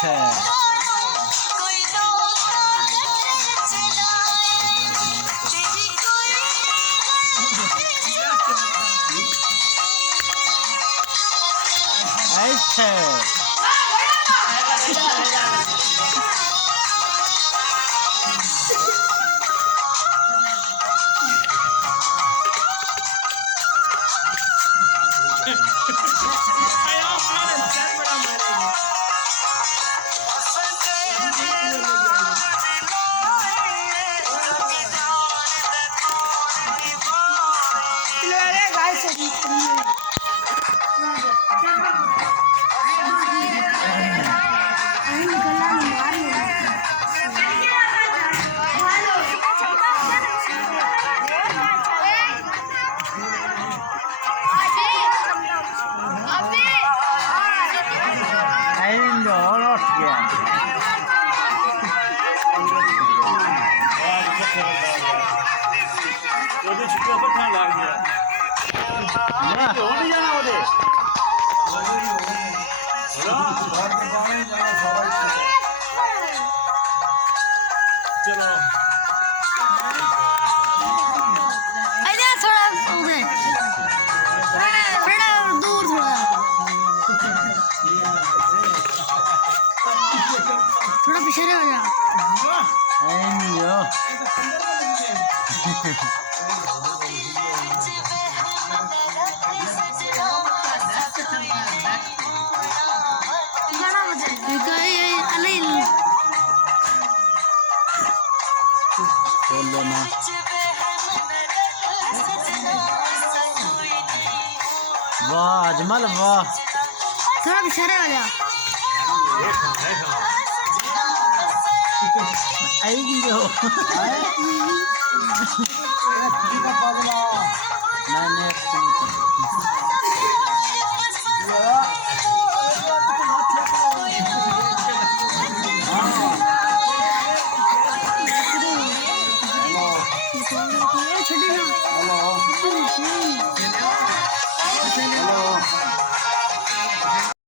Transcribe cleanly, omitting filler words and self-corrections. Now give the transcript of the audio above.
अच्छा अच्छा ਉਹਦੇ ਛੁੱਟੇ ਪੱਠਾਂ ਲੱਗ ਗਿਆ ਹੋ ਨਹੀਂ ਜਾਣਾ ਉਹਦੇ ਚਲੋ अरे थोड़ा उधर थोड़ा दूर थोड़ा पीछे रह जा वाह अजमल वाह थोड़ा पीछे रह जा छोटी ना